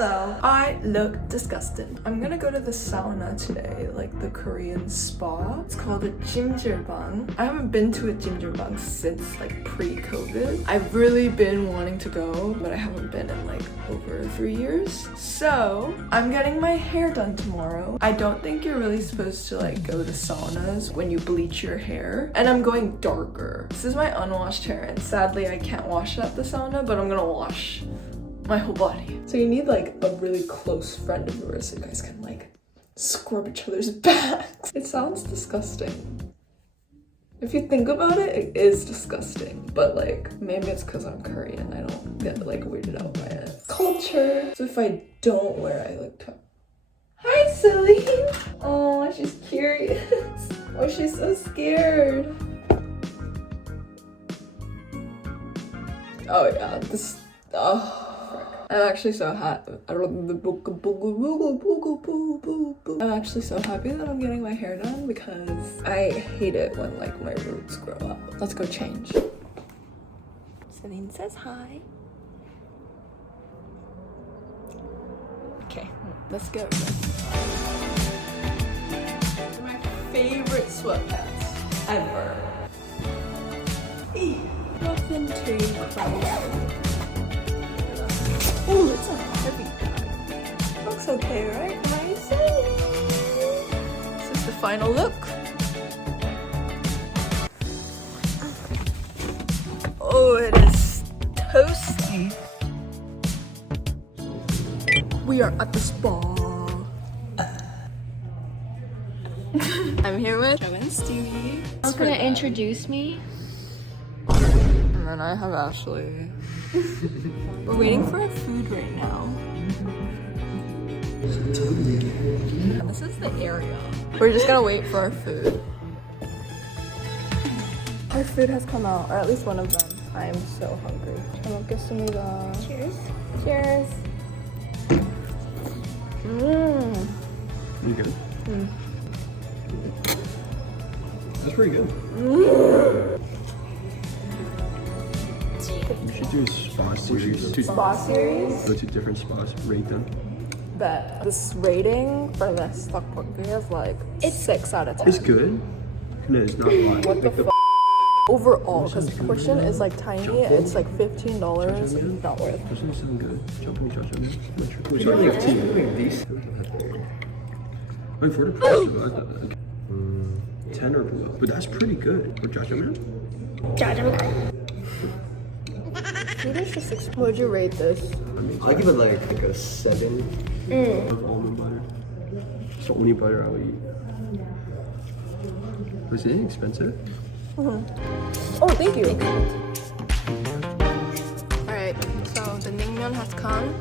Hello. I look disgusting. I'm gonna go to the sauna today, like the Korean spa. It's called a jjimjilbang. I haven't been to a jjimjilbang since like pre-COVID. I've really been wanting to go, but I haven't been in like over 3 years. So I'm getting my hair done tomorrow. I don't think you're really supposed to like go to saunas when you bleach your hair. And I'm going darker. This is my unwashed hair, and sadly I can't wash it at the sauna, but I'm gonna wash my whole body. So you need like a really close friend of yours so you guys can like scrub each other's backs. It sounds disgusting. If you think about it, it is disgusting. But like, maybe it's because I'm Korean. I don't get like weirded out by it. Culture. So if I don't wear it, I look tough. Hi, silly. Oh, she's curious. Oh, she's so scared. Oh yeah, this, oh. I'm actually so happy. I'm actually so happy that I'm getting my hair done because I hate it when like my roots grow up. Let's go change. Celine says hi. Okay, let's go. These are my favorite sweatpants ever. Nothing too crazy. Oh, it's a heavy bag. Looks okay, right? Nice. This is the final look. Oh, it is toasty. We are at the spa. I'm here with Kevin and Stevie. Who's gonna introduce me? And then I have Ashley. We're waiting for our food right now. This is the area. We're just gonna wait for our food. Our food has come out, or at least one of them. I am so hungry. 잘 먹겠습니다. Cheers. Cheers. You good? That's pretty good. We should do a spa series. Spa series? Go to different spas, rate them. But this rating for this tteokbokki is like 6 out of 10. It's good. No, it's not a lot. What the f? Overall, because the portion is like tiny, it's like $15. Not worth. Doesn't it sound good? Jumping judgment. It's only 15. I mean, for the price of it, 10 or below. But that's pretty good for judgment. Would you rate this? I give it like a 7. Of almond butter. It's the only butter I would eat. Was it inexpensive? Oh, thank you. Alright, so the naengmyeon has come.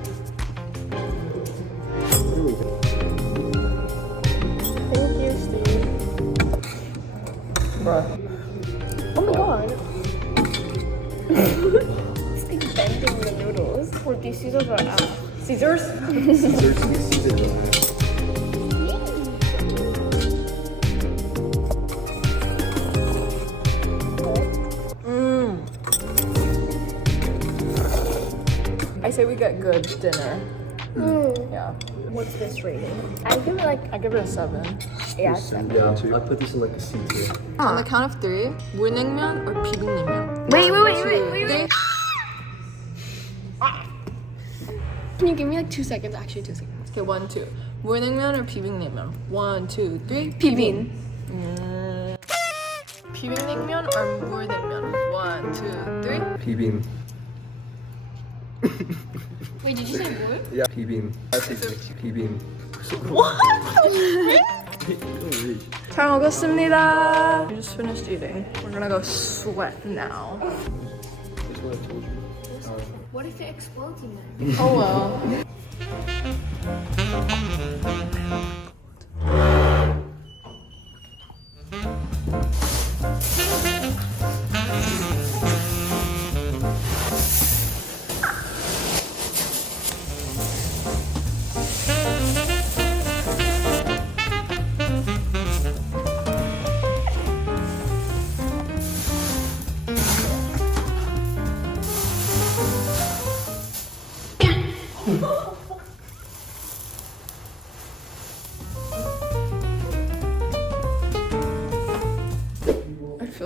Thank you, Steve. Bruh. Oh my god. It's like bending the noodles. Or these scissors are out. Scissors? I say we get good dinner. Yeah. What's this rating? I give it a 7. yeah, 7. Yeah, I put this in like a C tier. On the count of 3, 물냉면 or 비빔냉면? Wait. 3. Can you give me like 2 seconds? Actually, 2 seconds. Okay, 1, 2. 물냉면 or 비빔냉면? 1, 2, 3. 비빔. 비빔냉면 or 물냉면? 1, 2, 3. P-beam. Wait, did you say what? Yeah, P-beam. I say P-beam. 잘 먹었습니다. We just finished eating. We're gonna go sweat now. That's what I told you. What if it explodes in there? Oh well.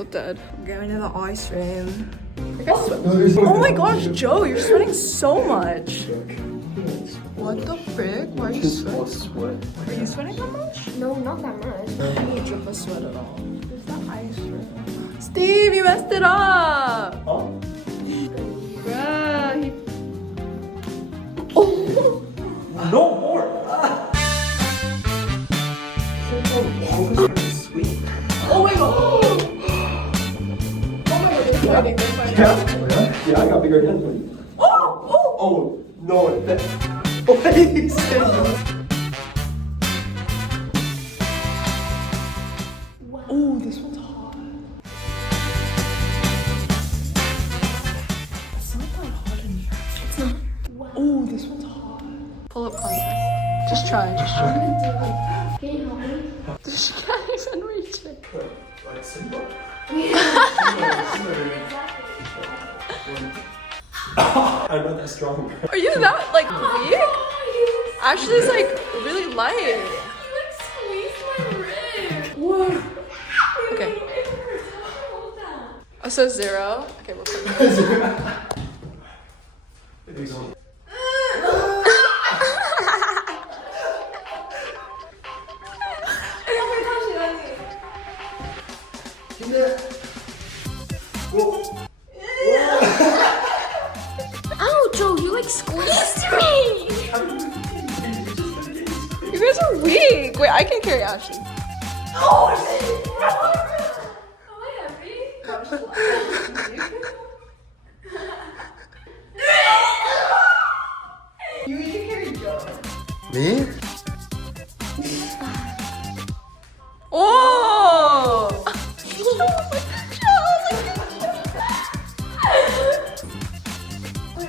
feel dead. Going to the ice room. Oh my gosh, Joe, you're sweating so much. What the frick? Why are you sweating? Sweat. Are you sweating that much? No, not that much. I need a drip of sweat at all. There's that ice room. Steve, you messed it up! Oh. Bruh, No more. Sweet. Oh my god! Oh my god, they're fighting, they're fighting. Yeah, I got bigger hands than you. Oh, no. What did you say? Oh, this one's hot. It's not that hot in here. It's not. Oh, this one's hot. Pull up contest. Just try, just try. Can you help me? She can't even reach it. Like simple. I'm not that strong. Are you that like weak? Ashley's like really light. Whoa. Okay. Oh, so 0. Okay, we'll put Ow, Joe, you like squeezed me! You guys are weak. Wait, I can carry Ashley. You can carry Joe. Me? Oh!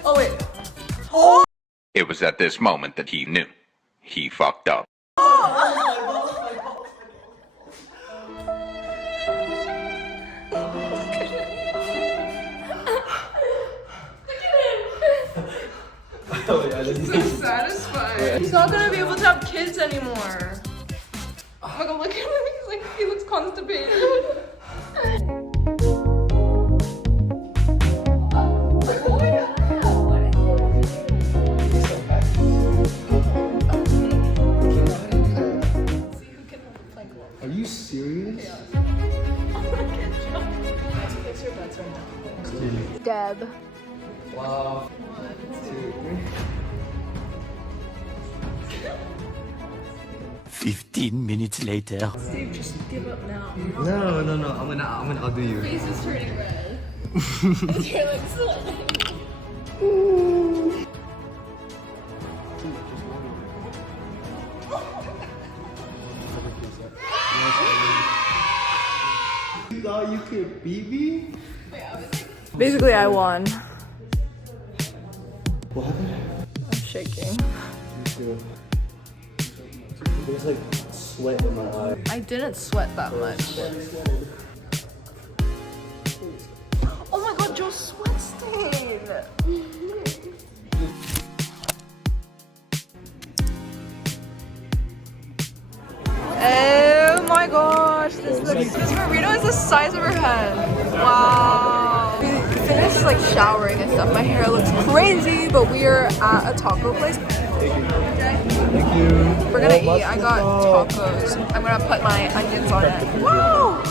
Oh wait. Oh! It was at this moment that he knew. He fucked up. Oh, yeah, this is Satisfied. He's not gonna be able to have kids anymore. Oh my god, look at him. He's like, he looks constipated. Are you serious? Deb. Wow. 15 minutes later. Steve, just give up now. No. I'll do you. Face is turning red. You're like sweating. You thought you could beat me? Basically, I won. What happened? I'm shaking. There's like sweat in my eye. I didn't sweat that much. Oh my god, Joe's sweat stain! Oh my gosh, this burrito is the size of her head. Wow. We finished like showering and stuff. My hair looks crazy, but we are at a taco place. Thank you. We're gonna eat. I got tacos. I'm gonna put my onions on it. Wow!